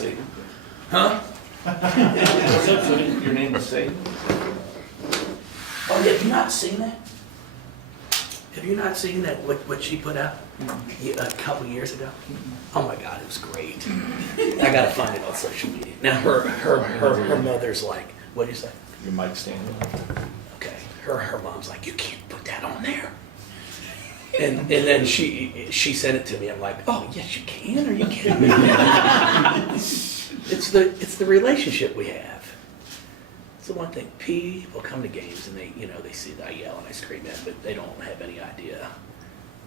Satan. Huh? What's up, so your name is Satan? Oh, yeah, have you not seen that? Have you not seen that, what she put out a couple years ago? Oh my God, it was great. I gotta find it on social media. Now, her mother's like, what'd you say? Your mic stand. Okay, her mom's like, you can't put that on there. And then she sent it to me. I'm like, oh yes, you can, or you kidding me? It's the relationship we have. It's the one thing. People come to games and they see that I yell and I scream at, but they don't have any idea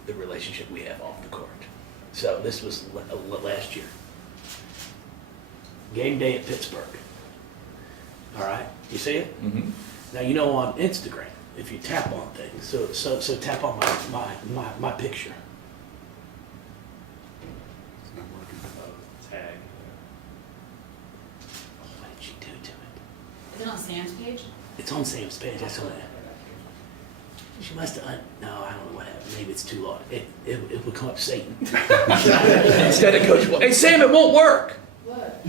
the relationship we have off the court. So this was last year. Game day at Pittsburgh. All right, you see it? Mm-hmm. Now on Instagram, if you tap on things, so tap on my picture. Tag. Oh, what did she do to it? Is it on Sam's page? It's on Sam's page. I saw that. She must have. No, I don't know what happened. Maybe it's too long. It would come up Satan instead of Coach. Hey Sam, it won't work. What?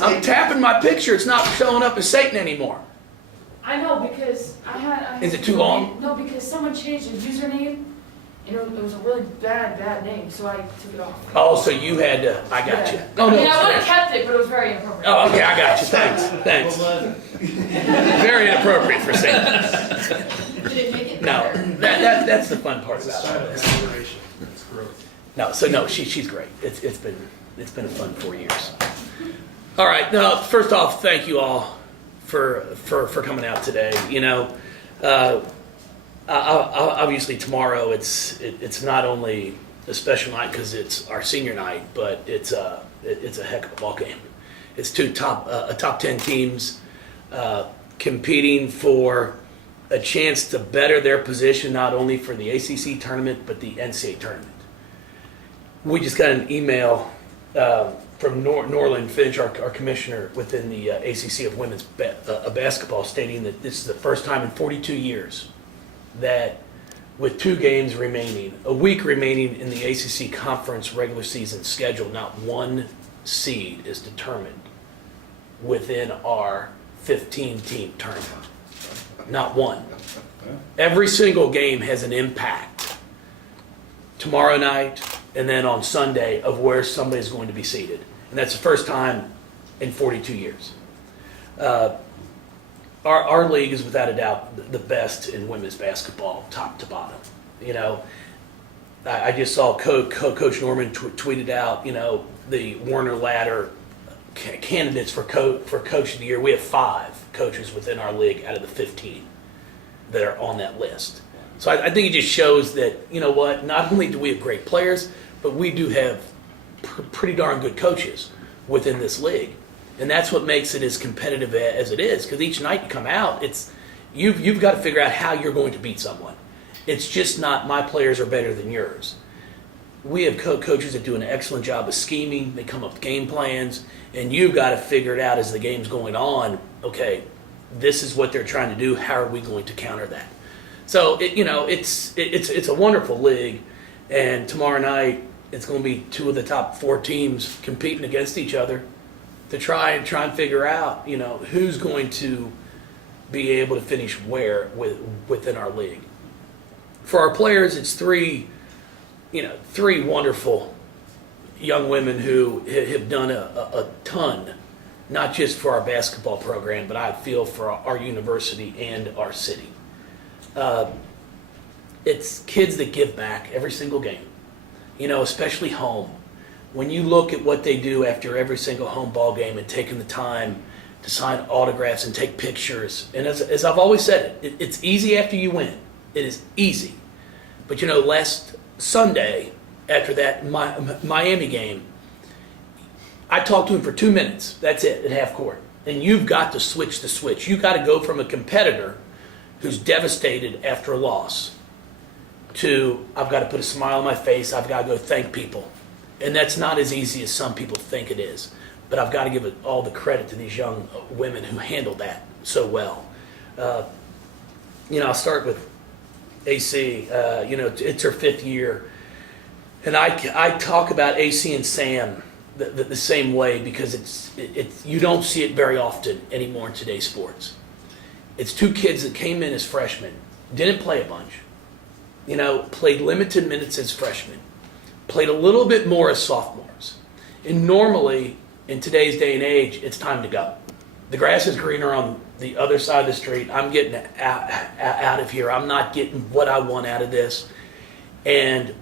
I'm tapping my picture. It's not showing up as Satan anymore. I know because I had. Is it too long? No, because someone changed the username, and it was a really bad name, so I took it off. Oh, so you had to. I got you. Yeah. Oh no. I mean, I would it's have kept it, but it was very inappropriate. Oh, okay, I got you. Thanks. Very inappropriate for Satan. Did it make it No, better? that's the fun part about all this. That's growth. No, she's great. It's been a fun 4 years. All right. Now, first off, thank you all for coming out today. Obviously tomorrow it's not only a special night because it's our senior night, but it's a heck of a ball game. It's top 10 teams competing for a chance to better their position not only for the ACC tournament but the NCAA tournament. We just got an email from Norland Finch, our commissioner within the ACC of women's basketball, stating that this is the first time in 42 years that with 2 games remaining, a week remaining in the ACC conference regular season schedule, not one seed is determined within our 15-team tournament. Not one. Every single game has an impact tomorrow night and then on Sunday of where somebody's going to be seated. And that's the first time in 42 years. Our league is without a doubt the best in women's basketball, top to bottom. I just saw Coach Norman tweeted out, the Warner Ladder candidates for Coach of the Year. We have 5 coaches within our league out of the 15 that are on that list. So I think it just shows that, not only do we have great players, but we do have pretty darn good coaches within this league. And that's what makes it as competitive as it is, because each night you come out, you've got to figure out how you're going to beat someone. It's just not my players are better than yours. We have coaches that do an excellent job of scheming. They come up with game plans, and you've got to figure it out as the game's going on. Okay, this is what they're trying to do. How are we going to counter that? So it's a wonderful league, and tomorrow night it's going to be 2 of the top 4 teams competing against each other to try and figure out who's going to be able to finish where within our league. For our players, it's 3 wonderful young women who have done a ton, not just for our basketball program, but I feel for our university and our city. It's kids that give back every single game, especially home. When you look at what they do after every single home ball game and taking the time to sign autographs and take pictures, and as I've always said it's easy after you win. It is easy. But last Sunday, after that Miami game, I talked to him for 2 minutes. That's it, at half court. And you've got to switch the switch. You've got to go from a competitor who's devastated after a loss to, I've got to put a smile on my face, I've got to go thank people. And that's not as easy as some people think it is. But I've got to give all the credit to these young women who handled that so well. I'll start with AC. It's her 5th year. And I talk about AC and Sam the same way because it's you don't see it very often anymore in today's sports. It's two kids that came in as freshmen, didn't play a bunch, played limited minutes as freshmen, played a little bit more as sophomores. And normally, in today's day and age, it's time to go. The grass is greener on the other side of the street. I'm getting out of here. I'm not getting what I want out of this. And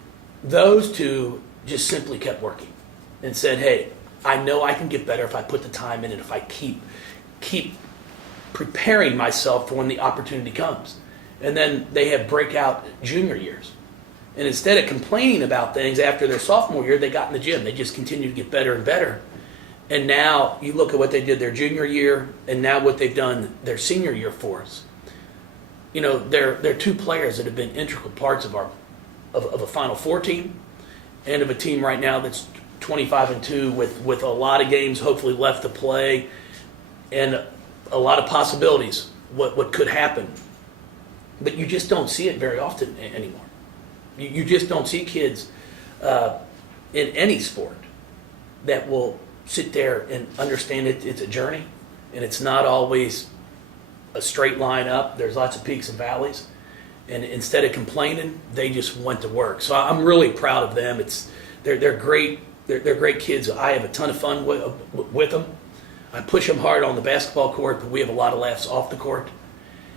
those two just simply kept working and said, hey, I know I can get better if I put the time in and if I keep preparing myself for when the opportunity comes. And then they have breakout junior years. And instead of complaining about things after their sophomore year, they got in the gym. They just continued to get better and better. And now you look at what they did their junior year and now what they've done their senior year for us. They're two players that have been integral parts of a Final Four team and of a team right now that's 25-2 with a lot of games hopefully left to play and a lot of possibilities what could happen. But you just don't see it very often anymore. You just don't see kids in any sport that will sit there and understand it's a journey and it's not always a straight line up. There's lots of peaks and valleys. And instead of complaining, they just went to work. So I'm really proud of them. They're great. They're great kids. I have a ton of fun with them. I push them hard on the basketball court, but we have a lot of laughs off the court.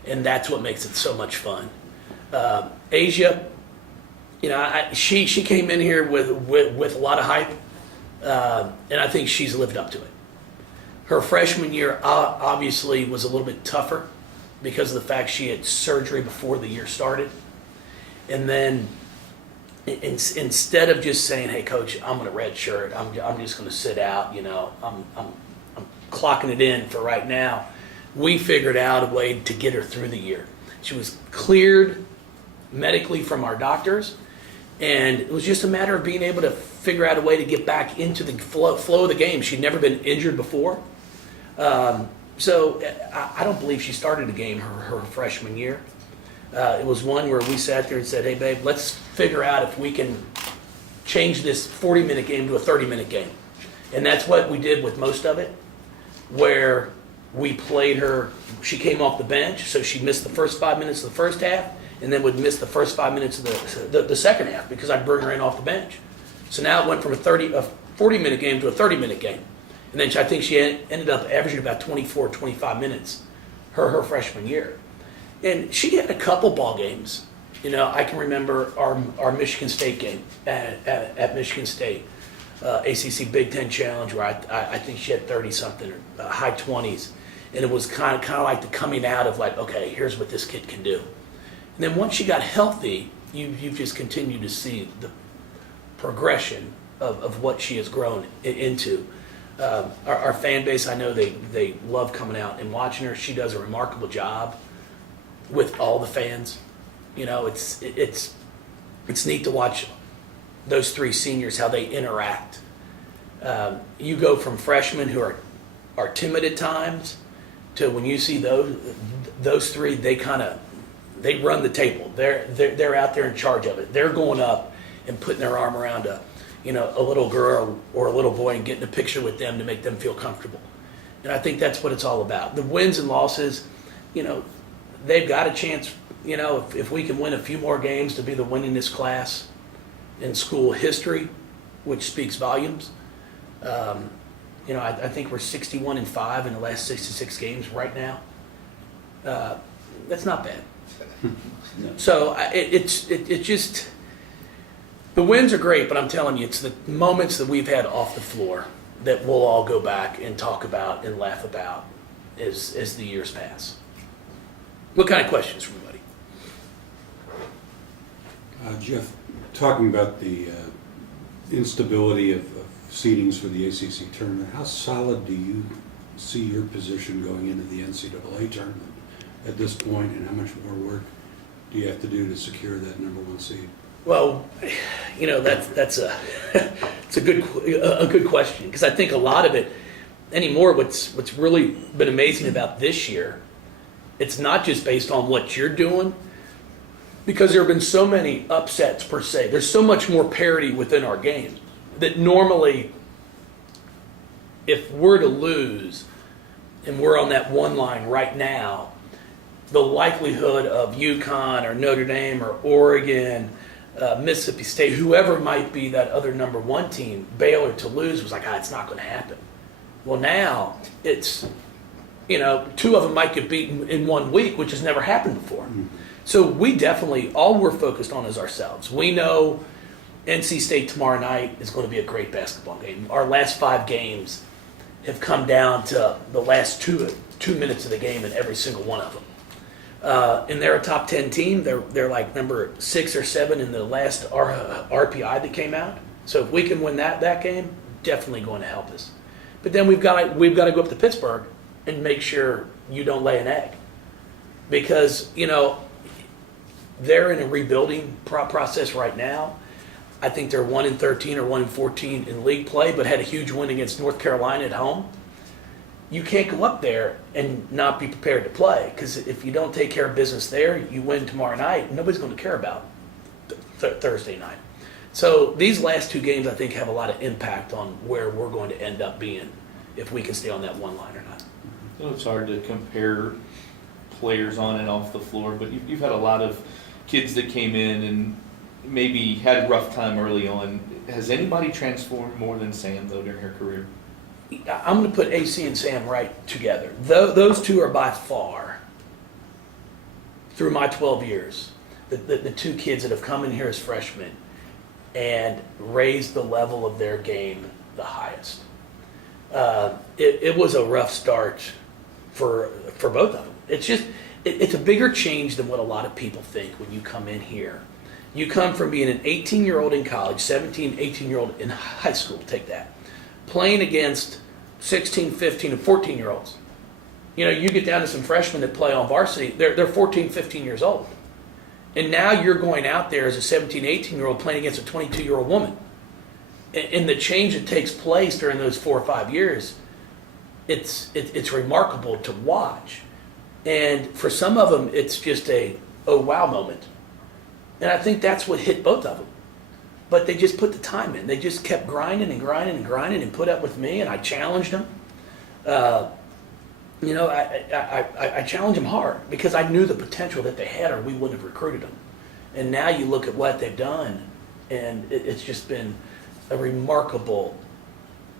And that's what makes it so much fun. Asia, she came in here with a lot of hype, and I think she's lived up to it. Her freshman year obviously was a little bit tougher because of the fact she had surgery before the year started. And then instead of just saying, hey, coach, I'm going to redshirt, I'm just going to sit out, I'm clocking it in for right now, we figured out a way to get her through the year. She was cleared medically from our doctors, and it was just a matter of being able to figure out a way to get back into the flow of the game. She'd never been injured before. So I don't believe she started a game her freshman year. It was one where we sat there and said, hey, babe, let's figure out if we can change this 40-minute game to a 30-minute game. And that's what we did with most of it, where we played her. She came off the bench, so she missed the first 5 minutes of the first half and then would miss the first 5 minutes of the second half because I'd bring her in off the bench. So now it went from a 40-minute game to a 30-minute game. And then I think she ended up averaging about 24, 25 minutes her freshman year. And she had a couple ball games. I can remember our Michigan State game at Michigan State, ACC Big Ten Challenge, where I think she had 30-something, or high 20s. And it was kind of like the coming out of like, okay, here's what this kid can do. And then once she got healthy, you've just continued to see the progression of what she has grown into. Our fan base, I know they love coming out and watching her. She does a remarkable job with all the fans. It's neat to watch those three seniors, how they interact. You go from freshmen who are timid at times to when you see those three, they run the table. They're out there in charge of it. They're going up and putting their arm around a little girl or a little boy and getting a picture with them to make them feel comfortable. And I think that's what it's all about. The wins and losses, they've got a chance, if we can win a few more games to be the winningest class in school history, which speaks volumes. I think we're 61-5 in the last 66 games right now. That's not bad. So it's just, the wins are great, but I'm telling you, it's the moments that we've had off the floor that we'll all go back and talk about and laugh about as the years pass. What kind of questions from anybody? Jeff, talking about the instability of seedings for the ACC tournament, how solid do you see your position going into the NCAA tournament at this point, and how much more work do you have to do to secure that #1 seed? Well, that's it's a good question, because I think a lot of it anymore. What's really been amazing about this year, it's not just based on what you're doing, because there have been so many upsets per se. There's so much more parity within our game that normally if we're to lose, and we're on that one line right now, the likelihood of UConn or Notre Dame or Oregon, Mississippi State, whoever might be that other number one team, Baylor to lose was like, it's not going to happen. Well, now it's, two of them might get beaten in 1 week, which has never happened before. So we definitely, all we're focused on is ourselves. We know NC State tomorrow night is going to be a great basketball game. Our last 5 games have come down to the last two minutes of the game in every single one of them. And they're a top 10 team. They're like number 6 or 7 in the last RPI that came out. So if we can win that game, definitely going to help us. But then we've got to go up to Pittsburgh and make sure you don't lay an egg, because they're in a rebuilding process right now. I think they're 1-13 or 1-14 in league play, but had a huge win against North Carolina at home. You can't go up there and not be prepared to play, because if you don't take care of business there, you win tomorrow night, nobody's going to care about Thursday night. So these last 2 games, I think, have a lot of impact on where we're going to end up being, if we can stay on that one line or not. It's hard to compare players on and off the floor, but you've had a lot of kids that came in and maybe had a rough time early on. Has anybody transformed more than Sam, though, during her career? I'm going to put AC and Sam right together. Those 2 are by far, through my 12 years, the 2 kids that have come in here as freshmen and raised the level of their game the highest. It was a rough start for both of them. It's a bigger change than what a lot of people think when you come in here. You come from being an 18-year-old in college, 17, 18-year-old in high school, take that, playing against 16, 15, and 14-year-olds. You get down to some freshmen that play on varsity, they're 14, 15 years old. And now you're going out there as a 17, 18-year-old playing against a 22-year-old woman. And the change that takes place during those 4 or 5 years, it's remarkable to watch. And for some of them, it's just a oh wow moment. And I think that's what hit both of them. But they just put the time in. They just kept grinding and grinding and grinding and put up with me, and I challenged them. I challenged them hard because I knew the potential that they had, or we wouldn't have recruited them. And now you look at what they've done, and it's just been a remarkable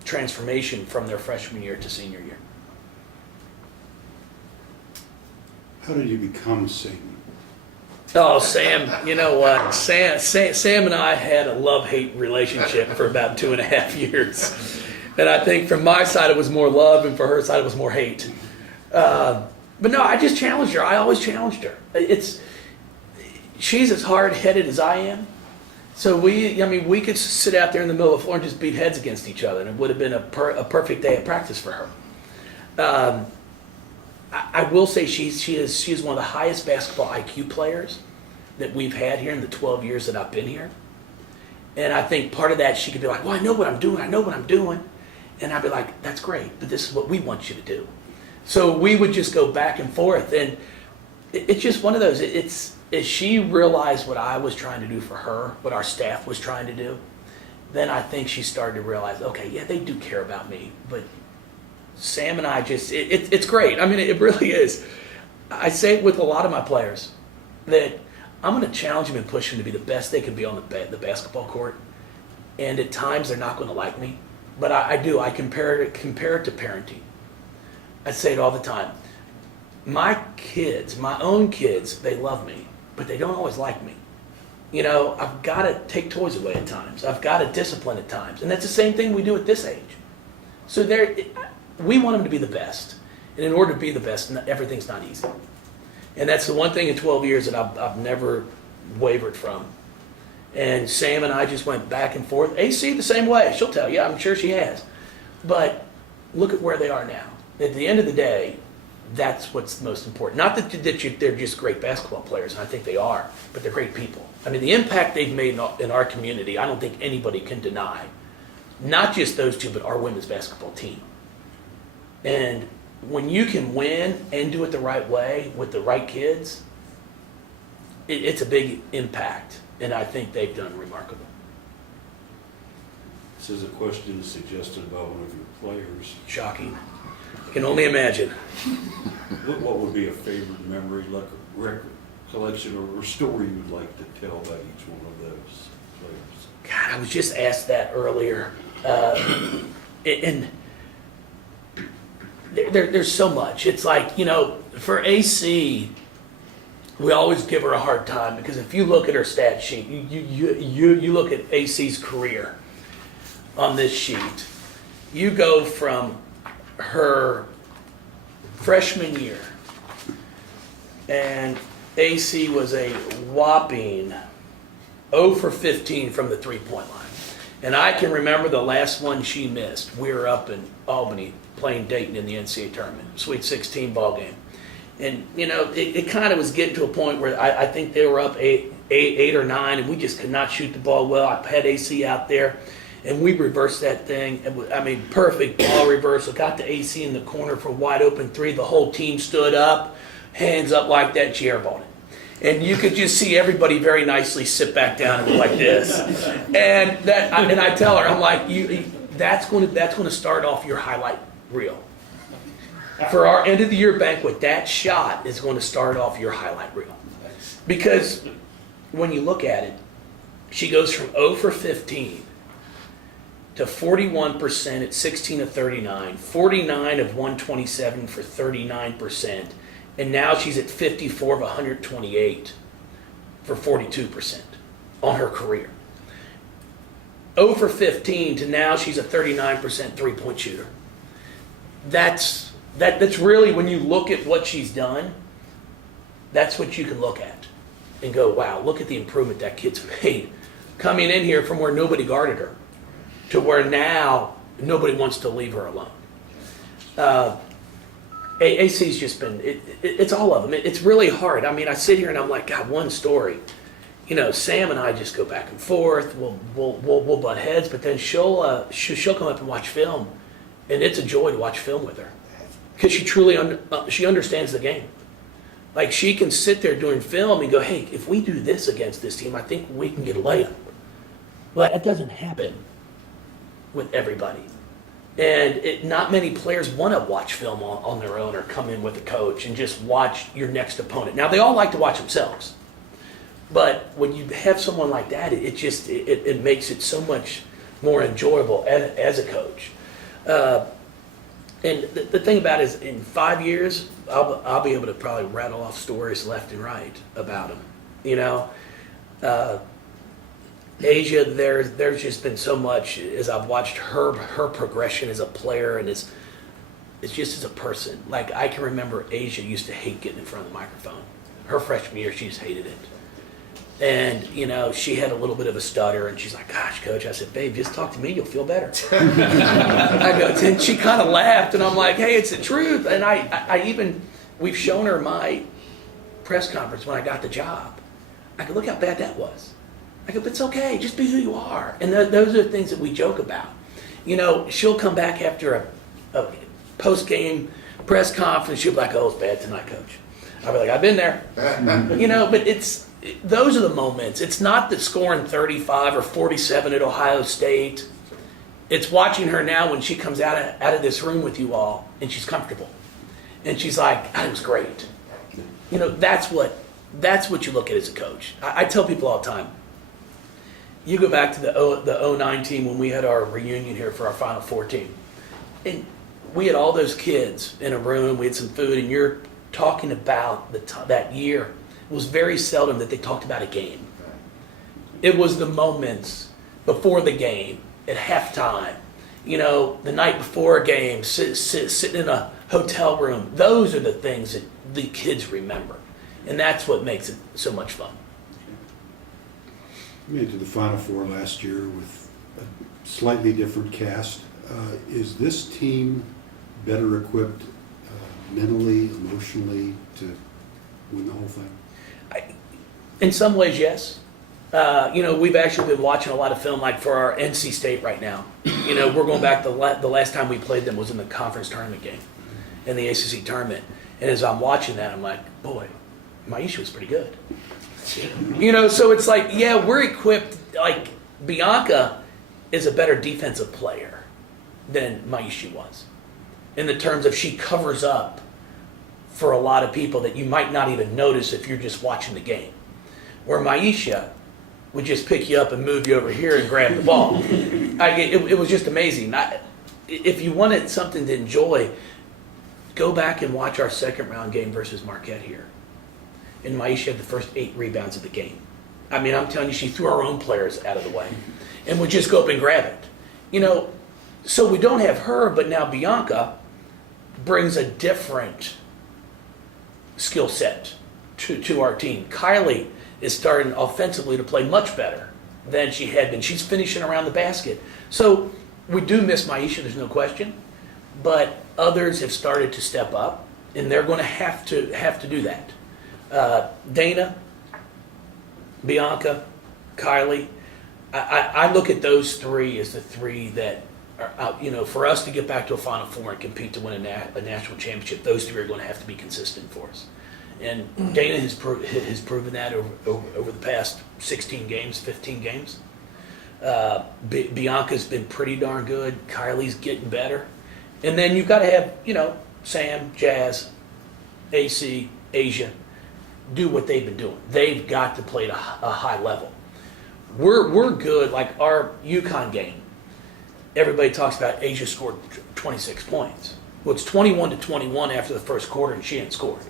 transformation from their freshman year to senior year. How did you become senior? Oh, Sam, you know what? Sam and I had a love-hate relationship for about 2.5 years. And I think from my side it was more love, and for her side it was more hate. But no, I just challenged her. I always challenged her. She's as hard-headed as I am. So we could sit out there in the middle of the floor and just beat heads against each other, and it would have been a perfect day of practice for her. I will say she is one of the highest basketball IQ players that we've had here in the 12 years that I've been here. And I think part of that, she could be like, well, I know what I'm doing. And I'd be like, that's great, but this is what we want you to do. So we would just go back and forth. And it's just one of those, as she realized what I was trying to do for her, what our staff was trying to do, then I think she started to realize, okay, yeah, they do care about me, but Sam and I just, it's great. I mean, it really is. I say it with a lot of my players that I'm going to challenge them and push them to be the best they can be on the basketball court. And at times they're not going to like me, but I do. I compare it to parenting. I say it all the time. My kids, my own kids, they love me, but they don't always like me. I've got to take toys away at times. I've got to discipline at times. And that's the same thing we do at this age. So we want them to be the best. And in order to be the best, everything's not easy. And that's the one thing in 12 years that I've never wavered from. And Sam and I just went back and forth. AC the same way. She'll tell you. I'm sure she has. But look at where they are now. At the end of the day, that's what's most important. Not that they're just great basketball players, and I think they are, but they're great people. I mean, the impact they've made in our community, I don't think anybody can deny. Not just those 2, but our women's basketball team. And when you can win and do it the right way with the right kids, it's a big impact. And I think they've done remarkable. This is a question suggested by one of your players. Shocking. I can only imagine. What would be a favorite memory, like a recollection or story you'd like to tell about each one of those players? God, I was just asked that earlier. And there's so much. It's like, for AC, we always give her a hard time because if you look at her stat sheet, you look at AC's career on this sheet, you go from her freshman year, and AC was a whopping 0 for 15 from the three-point line. And I can remember the last one she missed. We were up in Albany playing Dayton in the NCAA tournament, Sweet 16 ball game. And, it kind of was getting to a point where I think they were up eight or 9, and we just could not shoot the ball well. I had AC out there, and we reversed that thing. Perfect ball reversal. Got to AC in the corner for a wide open 3. The whole team stood up, hands up like that, she airballed it. And you could just see everybody very nicely sit back down and go like this. And I tell her, I'm like, that's going to start off your highlight reel. For our end of the year banquet, that shot is going to start off your highlight reel. Because when you look at it, she goes from 0 for 15 to 41% at 16 of 39, 49 of 127 for 39%. And now she's at 54 of 128 for 42% on her career. 0 for 15 to now she's a 39% three-point shooter. That's really, when you look at what she's done, that's what you can look at and go, wow, look at the improvement that kid's made. Coming in here from where nobody guarded her to where now nobody wants to leave her alone. AC's just been, it's all of them. It's really hard. I sit here and I'm like, God, one story. Sam and I just go back and forth. We'll butt heads, but then she'll come up and watch film, and it's a joy to watch film with her because she truly she understands the game. Like, she can sit there doing film and go, hey, if we do this against this team, I think we can get a layup. Well, that doesn't happen with everybody. And not many players want to watch film on their own or come in with a coach and just watch your next opponent. Now, they all like to watch themselves. But when you have someone like that, it makes it so much more enjoyable as a coach. And the thing about it is, in 5 years, I'll be able to probably rattle off stories left and right about them. Asia, there's just been so much as I've watched her progression as a player and it's just as a person. Like, I can remember Asia used to hate getting in front of the microphone. Her freshman year, she just hated it. And, she had a little bit of a stutter and she's like, gosh, coach. I said, babe, just talk to me. You'll feel better. I go, and she kind of laughed and I'm like, hey, it's the truth. And we've shown her my press conference when I got the job. I go, look how bad that was. I go, but it's okay. Just be who you are. And those are the things that we joke about. She'll come back after a post-game press conference. She'll be like, oh, it's bad tonight, coach. I'll be like, I've been there. But those are the moments. It's not the scoring 35 or 47 at Ohio State. It's watching her now when she comes out of this room with you all and she's comfortable. And she's like, that was great. That's what you look at as a coach. I tell people all the time, you go back to the 09 team when we had our reunion here for our Final Four team. And we had all those kids in a room, we had some food, and you're talking about that year. It was very seldom that they talked about a game. It was the moments before the game, at halftime, the night before a game, sitting in a hotel room. Those are the things that the kids remember. And that's what makes it so much fun. You made it to the Final Four last year with a slightly different cast. Is this team better equipped mentally, emotionally to win the whole thing? In some ways, yes. We've actually been watching a lot of film, like for our NC State right now. We're going back, the last time we played them was in the conference tournament game, in the ACC tournament. And as I'm watching that, I'm like, boy, Maisha was pretty good. So it's like, yeah, we're equipped. Like, Bianca is a better defensive player. than Maisha was. In the terms of she covers up for a lot of people that you might not even notice if you're just watching the game. Where Maisha would just pick you up and move you over here and grab the ball. It was just amazing. If you wanted something to enjoy, go back and watch our second round game versus Marquette here. And Maisha had the first 8 rebounds of the game. I mean, I'm telling you, she threw our own players out of the way and would just go up and grab it. You know, so we don't have her, but now Bianca brings a different skill set to our team. Kylie is starting offensively to play much better than she had been. She's finishing around the basket. So we do miss Maisha, there's no question, but others have started to step up, and they're going to have to do that. Dana, Bianca, Kylie, I look at those 3 as the 3 that are out. You know, for us to get back to a Final Four and compete to win a national championship, those 3 are going to have to be consistent for us. And Dana has proven that over the past 16 games, 15 games. Bianca's been pretty darn good. Kylie's getting better. And then you've got to have, you know, Sam, Jazz, AC, Asia, do what they've been doing. They've got to play at a high level. We're good. Like our UConn game, everybody talks about Asia scored 26 points. Well, it's 21-21 after the first quarter, and she hadn't scored.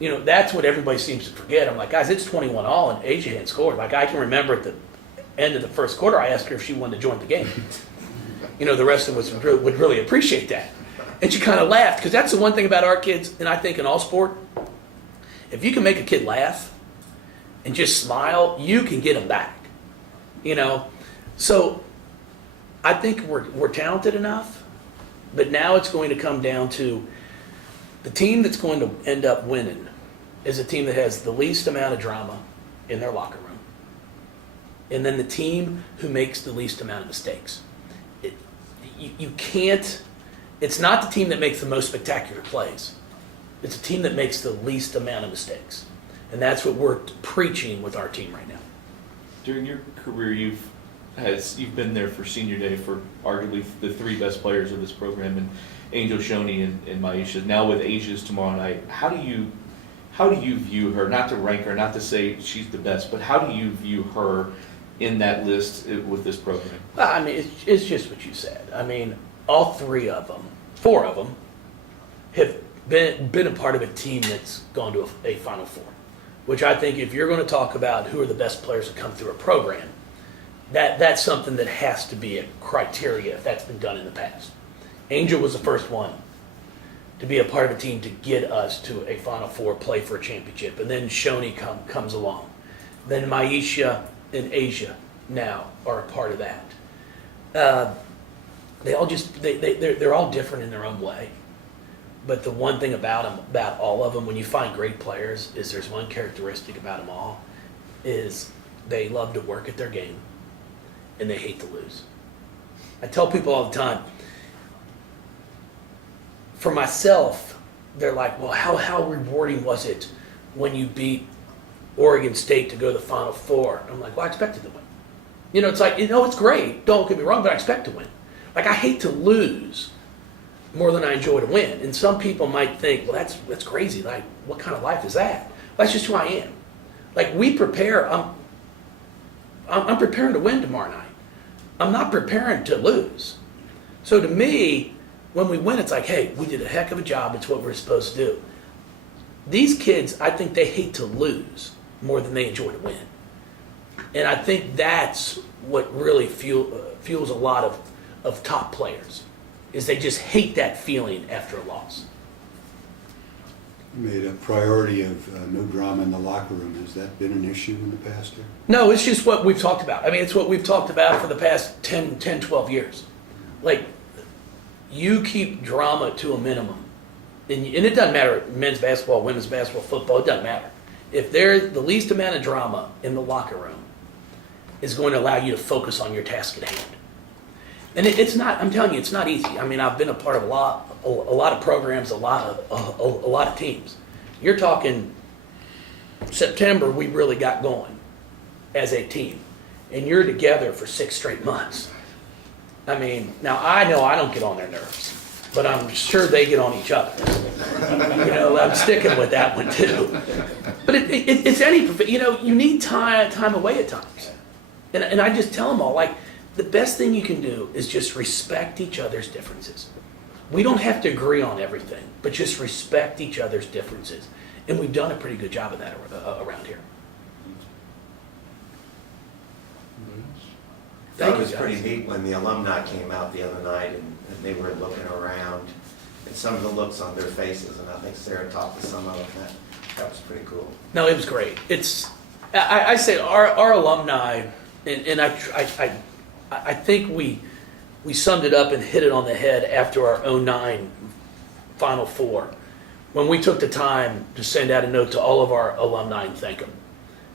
You know, that's what everybody seems to forget. I'm like, guys, it's 21 all, and Asia hadn't scored. Like, I can remember at the end of the first quarter, I asked her if she wanted to join the game. You know, the rest of us would really appreciate that. And she kind of laughed, because that's the one thing about our kids, and I think in all sport, if you can make a kid laugh and just smile, you can get them back. You know, so I think we're talented enough, but now it's going to come down to the team that's going to end up winning is a team that has the least amount of drama in their locker room, and then the team who makes the least amount of mistakes. You can't. It's not the team that makes the most spectacular plays. It's a team that makes the least amount of mistakes, and that's what we're preaching with our team right now. During your career, you've been there for senior day for arguably the 3 best players of this program, and Angel Shoney and Maisha. Now with Asia's tomorrow night, how do you view her? Not to rank her, not to say she's the best, but how do you view her in that list with this program? Well, I mean, it's just what you said. I mean, all 3 of them, 4 of them, have been a part of a team that's gone to a Final Four, which I think if you're going to talk about who are the best players that come through a program, that's something that has to be a criteria if that's been done in the past. Angel was the first one to be a part of a team to get us to a Final Four, play for a championship, and then Shoney comes along. Then Maisha and Asia now are a part of that. They all they're all different in their own way. But the one thing about all of them, when you find great players, is there's one characteristic about them all, is they love to work at their game, and they hate to lose. I tell people all the time, for myself, they're like, well, how rewarding was it when you beat Oregon State to go to the Final Four? I'm like, well, I expected to win. You know, it's like, you know, it's great. Don't get me wrong, but I expect to win. Like, I hate to lose more than I enjoy to win. And some people might think, well, that's crazy. Like, what kind of life is that? Well, that's just who I am. Like, we prepare. I'm preparing to win tomorrow night. I'm not preparing to lose. So to me, when we win, it's like, hey, we did a heck of a job. It's what we're supposed to do. These kids, I think they hate to lose more than they enjoy to win. And I think that's what really fuels a lot of top players, is they just hate that feeling after a loss. You made a priority of no drama in the locker room. Has that been an issue in the past year? No, it's just what we've talked about. I mean, it's what we've talked about for the past 10, 12 years. Like, you keep drama to a minimum. And it doesn't matter, men's basketball, women's basketball, football, it doesn't matter. If there's the least amount of drama in the locker room is going to allow you to focus on your task at hand. And it's not, I'm telling you, it's not easy. I mean, I've been a part of a lot of programs, a lot of teams. You're talking September, we really got going as a team. And you're together for 6 straight months. I mean, now I know I don't get on their nerves, but I'm sure they get on each other. You know, I'm sticking with that one too. But it's any, you know, you need time away at times. And I just tell them all, like, the best thing you can do is just respect each other's differences. We don't have to agree on everything, but just respect each other's differences. And we've done a pretty good job of that around here. That Thank was you, pretty guys. neat when the alumni came out the other night and they were looking around and some of the looks on their faces, and I think Sarah talked to some of them. That was pretty cool. No, it was great. I say our alumni, and I think we summed it up and hit it on the head after our 09 Final Four, when we took the time to send out a note to all of our alumni and thank them.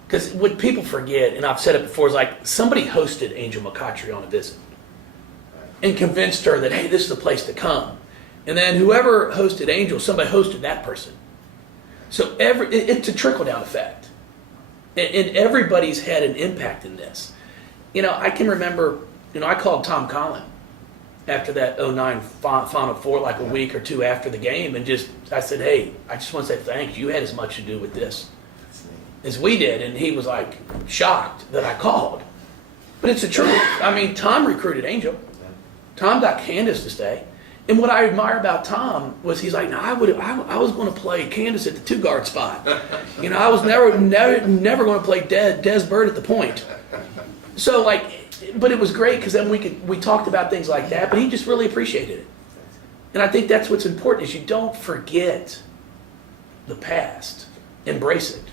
Because what people forget, and I've said it before, is like somebody hosted Angel McCautry on a visit and convinced her that, hey, this is the place to come. And then whoever hosted Angel, somebody hosted that person. So it's a trickle-down effect. And everybody's had an impact in this. You know, I can remember, you know, I called Tom Collin after that 09 Final Four, like a week or two after the game, and I said, hey, I just want to say thanks. You had as much to do with this as we did. And he was like shocked that I called. But it's the truth. I mean, Tom recruited Angel. Tom got Candace to stay. And what I admire about Tom was he's like, no, I was going to play Candace at the 2-guard spot. You know, I was never going to play Des Bird at the point. So like, but it was great because then we talked about things like that, but he just really appreciated it. And I think that's what's important is you don't forget the past. Embrace it.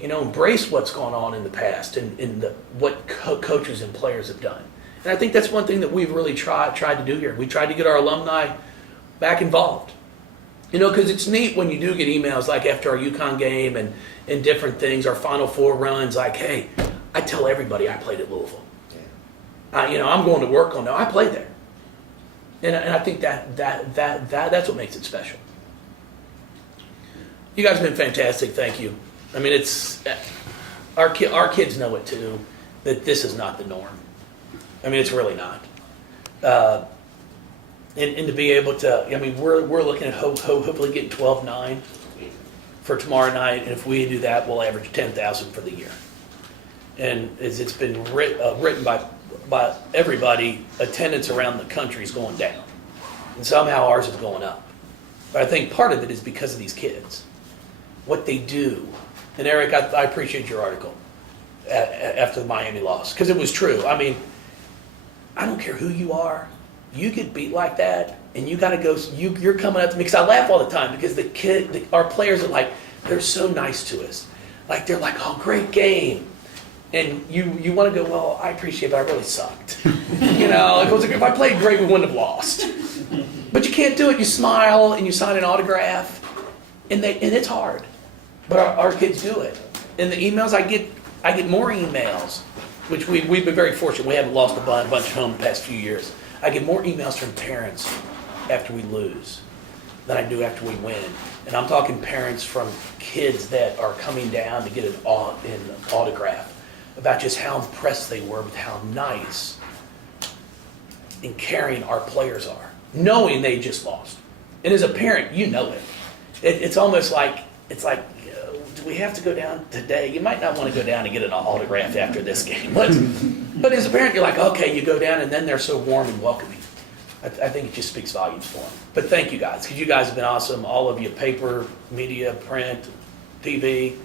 You know, embrace what's gone on in the past and what coaches and players have done. And I think that's one thing that we've really tried to do here. We tried to get our alumni back involved. You know, because it's neat when you do get emails like after our UConn game and different things, our Final Four runs, like, hey, I tell everybody I played at Louisville. You know, I'm going to work on that. I played there. And I think that's what makes it special. You guys have been fantastic. Thank you. I mean, it's our kids know it too, that this is not the norm. I mean, it's really not. And to be able to, I mean, we're looking at hopefully getting 12-9 for tomorrow night, and if we do that, we'll average 10,000 for the year. And as it's been written by everybody, attendance around the country is going down, and somehow ours is going up. But I think part of it is because of these kids, what they do. And Eric, I appreciate your article after the Miami loss, because it was true. I mean, I don't care who you are, you get beat like that, and you got to go. You're coming up to me because I laugh all the time because our players are like, they're so nice to us, like they're like, oh, great game, and you want to go, well, I appreciate it, but I really sucked. You know, if I played great, we wouldn't have lost. But you can't do it. You smile and you sign an autograph, and it's hard. But our kids do it. And the emails I get more emails, which we've been very fortunate. We haven't lost a bunch at home the past few years. I get more emails from parents after we lose than I do after we win. And I'm talking parents from kids that are coming down to get an autograph about just how impressed they were with how nice and caring our players are, knowing they just lost. And as a parent, you know it. It's almost like, do we have to go down today? You might not want to go down and get an autograph after this game. But as a parent, you're like, okay, you go down, and then they're so warm and welcoming. I think it just speaks volumes for them. But thank you guys, because you guys have been awesome. All of you, paper, media, print, TV.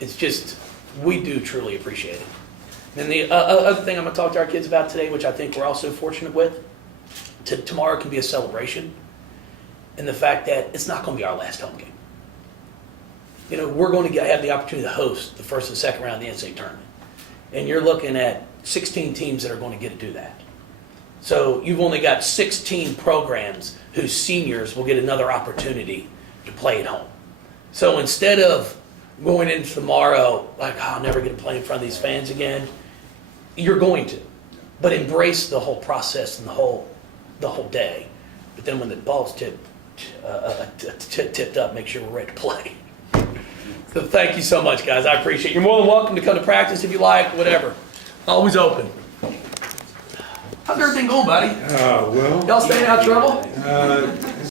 It's just, we do truly appreciate it. And the other thing I'm going to talk to our kids about today, which I think we're also fortunate with, tomorrow can be a celebration. And the fact that it's not going to be our last home game. You know, we're going to have the opportunity to host the first and second round of the NCAA tournament. And you're looking at 16 teams that are going to get to do that. So you've only got 16 programs whose seniors will get another opportunity to play at home. So instead of going into tomorrow like, oh, I'll never get to play in front of these fans again, you're going to. But embrace the whole process and the whole day. But then when the ball's tipped up, make sure we're ready to play. So thank you so much, guys. I appreciate it. You're more than welcome to come to practice if you like, whatever. Always open. How's everything going, buddy? Well, Y'all staying out of trouble?